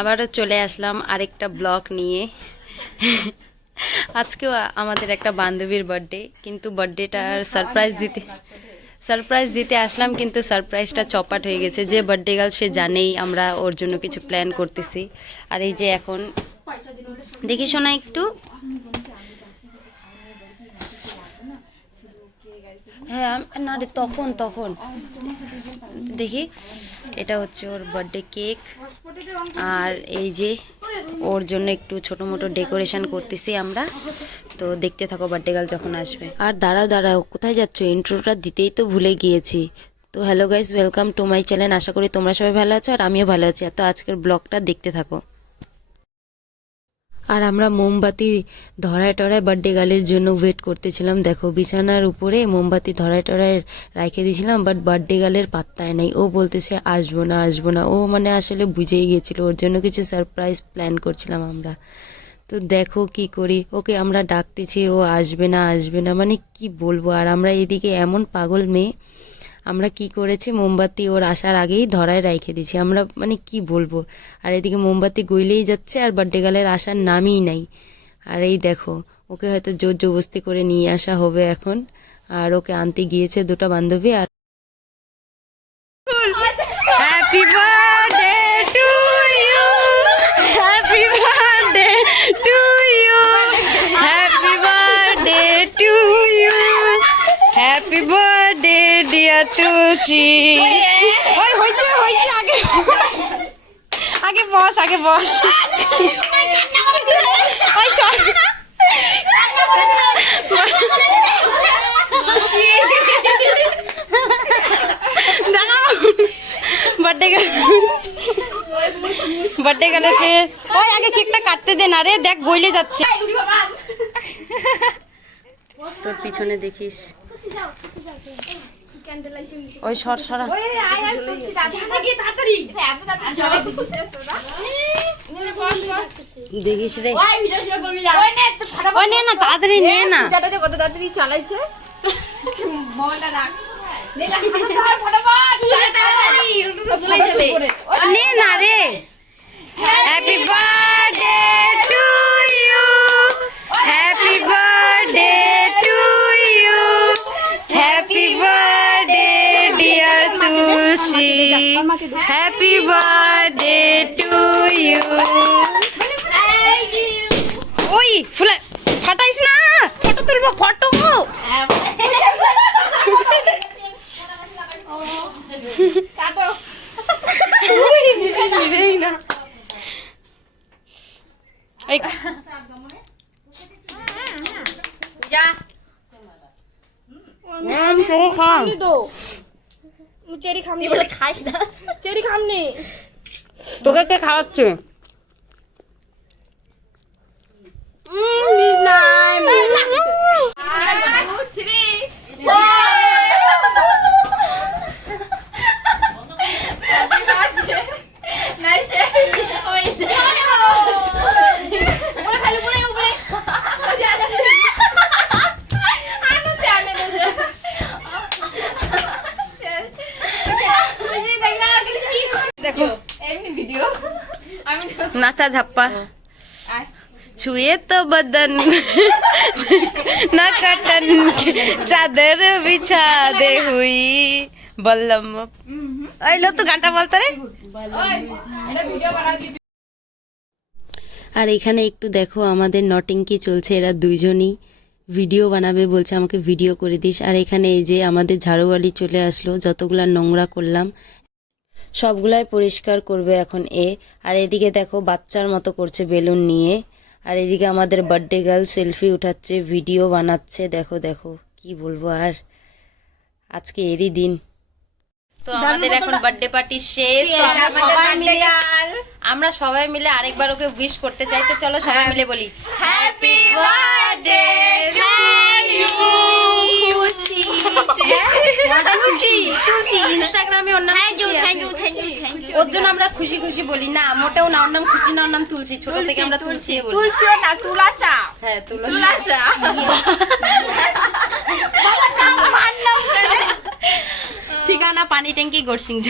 আবারও চলে আসলাম আরেকটা ব্লগ নিয়ে। আজকেও আমাদের একটা বান্ধবীর বার্থডে, কিন্তু বার্থডেটার সারপ্রাইজ দিতে আসলাম, কিন্তু সারপ্রাইজটা চপাট হয়ে গেছে। যে বার্থডে গার্ল সে জানেই আমরা ওর জন্য কিছু প্ল্যান করতেছি। আর এই যে এখন দেখি শোনা একটু, হ্যাঁ না রে, তখন দেখি, এটা হচ্ছে ওর বার্থডে কেক। আর এই যে ওর জন্য একটু ছোটো মোটো ডেকোরেশন করতেছি আমরা। তো দেখতে থাকো বার্থডে গার্ল যখন আসবে। আর দাঁড়াও কোথায় যাচ্ছ? ইন্ট্রোটা দিতেই তো ভুলে গিয়েছি। তো hello guys, welcome to my channel. আশা করি তোমরা সবাই ভালো আছো আর আমিও ভালো আছি। তো আজকের ব্লগটা দেখতে থাকো। আর আমরা মোমবাতি ধরায় টরায় বার্থডে গার্লের জন্য ওয়েট করতেছিলাম। দেখো বিছানার উপরে মোমবাতি ধরায় টরায় রেখে দিয়েছিলাম, বাট বার্থডে গার্লের পাত্তায় নাই। ও বলতেছে আসবো না। ও মানে আসলে বুঝেই গেছিল, ওর জন্য কিছু সারপ্রাইজ প্ল্যান করছিলাম আমরা। তো দেখো কি করি, ওকে আমরা ডাকতেছি, ও আসবে না, মানে কি বলবো। আর আমরা এদিকে এমন পাগল মেয়ে, আমরা কি করেছি, মোমবাতি ওর আসার আগেই ধরায় রেখে দিয়েছি আমরা, মানে কি বলবো। আর এদিকে মোমবাতি গইলেই যাচ্ছে আর বার্থডে গার্লের আসার নামই নাই। আর এই দেখো, ওকে হয়তো জোর জবরদস্তি করে নিয়ে আসা হবে এখন। আর ওকে আনতে গিয়েছে দুটো বান্ধবী। আর happy birthday to you, happy birthday to you, happy birthday to you, happy birthday dear Tulsi. ওই হইছে আগে বস ওই সর। বার্থডে গার্লের ফের ওই আগে কেকটা কাটতে দে না রে, দেখ গইলে যাচ্ছে। তোর পিছনে দেখিস, ওই সরা দেখিস রে। ওই নে না, তাড়াতাড়ি নে না। কত তাড়াতাড়ি চালাইছে। নে না রে। Happy birthday to you, happy birthday to you, happy birthday dear Tulsi, happy birthday to you. ওই ফুলা ফাটাইস না, ফটো তুলবো, ফটো। চেরি খামনি, খাইস না, চেরি খামনি। তোকে কে খাওয়াচ্ছে? দেখো ভিডিও নাচা ঝাপ্পা छुए तो बदन न कटन चादर बिछा दे हुई बल्लम। लो तो গানটা বলতো রে। আর এখানে একটু দেখো আমাদের নটিংকি চলছে, এরা দুইজনই ভিডিও বানাবে বলছে, আমাকে ভিডিও করে দিস। আর এখানে এই যে আমাদের ঝাড়ুওয়ালি চলে আসলো, যতগুলা নোংরা করলাম সবগুলাই পরিষ্কার করবে এখন এ। আর এদিকে দেখো বাচ্চার মতো করছে বেলুন নিয়ে। আর এদিকে আমাদের বার্থডে গার্ল সেলফি উঠাচ্ছে, ভিডিও বানাচ্ছে। দেখো কি বলবো, আর আজকে এরই দিন। তো আমাদের এখন বার্থডে পার্টি শেষ। তো আমরা সবাই মিলে আরেকবার ওকে উইশ করতে চাই। তো চলো সবাই মিলে বলি হ্যাপি বার্থডে টু ইউ। ইনস্টাগ্রামে ওর নাম ওর জন্য আমরা খুশি বলি না, মোটেও না। ওর নাম খুশি না, ওর নাম তুলসী। ছোট থেকে আমরা তুলসী বলি। তুলসীও না, তুলাসা। হ্যাঁ তুলসা। ঠিকানা পানি ট্যাঙ্কি গড়সিংহ।